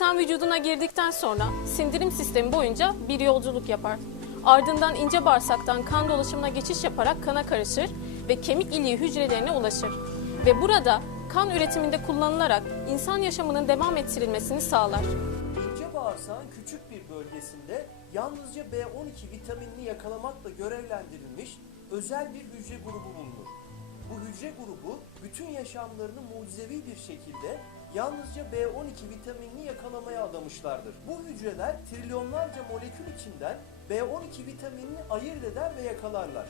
vücuduna girdikten sonra sindirim sistemi boyunca bir yolculuk yapar. Ardından ince bağırsaktan kan dolaşımına geçiş yaparak kana karışır ve kemik iliği hücrelerine ulaşır. Ve burada kan üretiminde kullanılarak insan yaşamının devam ettirilmesini sağlar. İnce bağırsağın küçük bir bölgesinde yalnızca B12 vitaminini yakalamakla görevlendirilmiş özel bir hücre grubu bulunur. Bu hücre grubu bütün yaşamlarını mucizevi bir şekilde yalnızca B12 vitaminini yakalamaya adamışlardır. Bu hücreler trilyonlarca molekül içinden B12 vitaminini ayırt eder ve yakalarlar.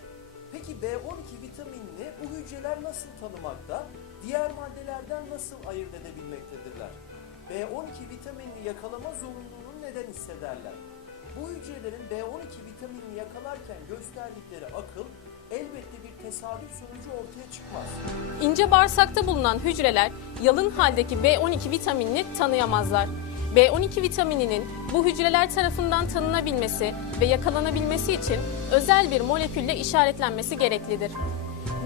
Peki B12 vitaminini bu hücreler nasıl tanımakta, diğer maddelerden nasıl ayırt edebilmektedirler? B12 vitaminini yakalama zorunluluğunu neden hissederler? Bu hücrelerin B12 vitaminini yakalarken gösterdikleri akıl tesadüf sonucu ortaya çıkmaz. İnce bağırsakta bulunan hücreler yalın haldeki B12 vitaminini tanıyamazlar. B12 vitamininin bu hücreler tarafından tanınabilmesi ve yakalanabilmesi için özel bir molekülle işaretlenmesi gereklidir.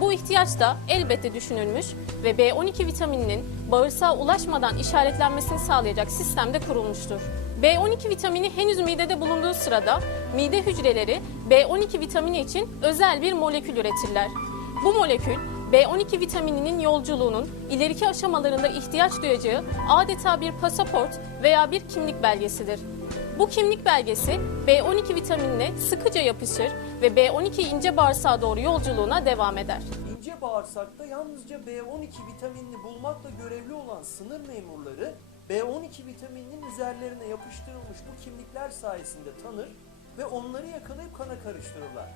Bu ihtiyaç da elbette düşünülmüş ve B12 vitamininin bağırsağa ulaşmadan işaretlenmesini sağlayacak sistemde kurulmuştur. B12 vitamini henüz midede bulunduğu sırada mide hücreleri B12 vitamini için özel bir molekül üretirler. Bu molekül B12 vitamininin yolculuğunun ileriki aşamalarında ihtiyaç duyacağı adeta bir pasaport veya bir kimlik belgesidir. Bu kimlik belgesi B12 vitaminine sıkıca yapışır ve B12 ince bağırsağa doğru yolculuğuna devam eder. İnce bağırsakta yalnızca B12 vitaminini bulmakla görevli olan sınır memurları B12 vitamininin üzerlerine yapıştırılmış bu kimlikler sayesinde tanır ve onları yakalayıp kana karıştırırlar.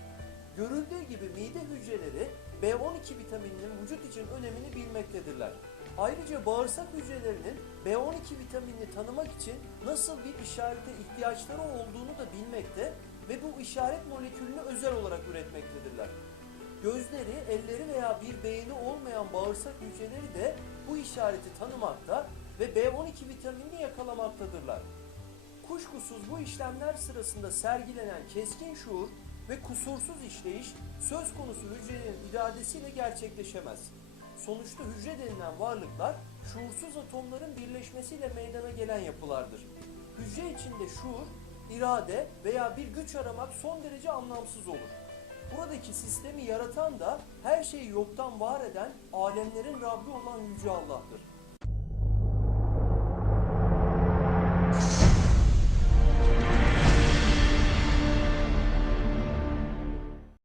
Görüldüğü gibi mide hücreleri B12 vitamininin vücut için önemini bilmektedirler. Ayrıca bağırsak hücrelerinin B12 vitaminini tanımak için nasıl bir işarete ihtiyaçları olduğunu da bilmekte ve bu işaret molekülünü özel olarak üretmektedirler. Gözleri, elleri veya bir beyni olmayan bağırsak hücreleri de bu işareti tanımakta ve B12 vitaminini yakalamaktadırlar. Kuşkusuz bu işlemler sırasında sergilenen keskin şuur ve kusursuz işleyiş söz konusu hücrelerin iradesiyle gerçekleşemez. Sonuçta hücre denilen varlıklar şuursuz atomların birleşmesiyle meydana gelen yapılardır. Hücre içinde şuur, irade veya bir güç aramak son derece anlamsız olur. Buradaki sistemi yaratan da her şeyi yoktan var eden alemlerin Rabbi olan Yüce Allah'tır.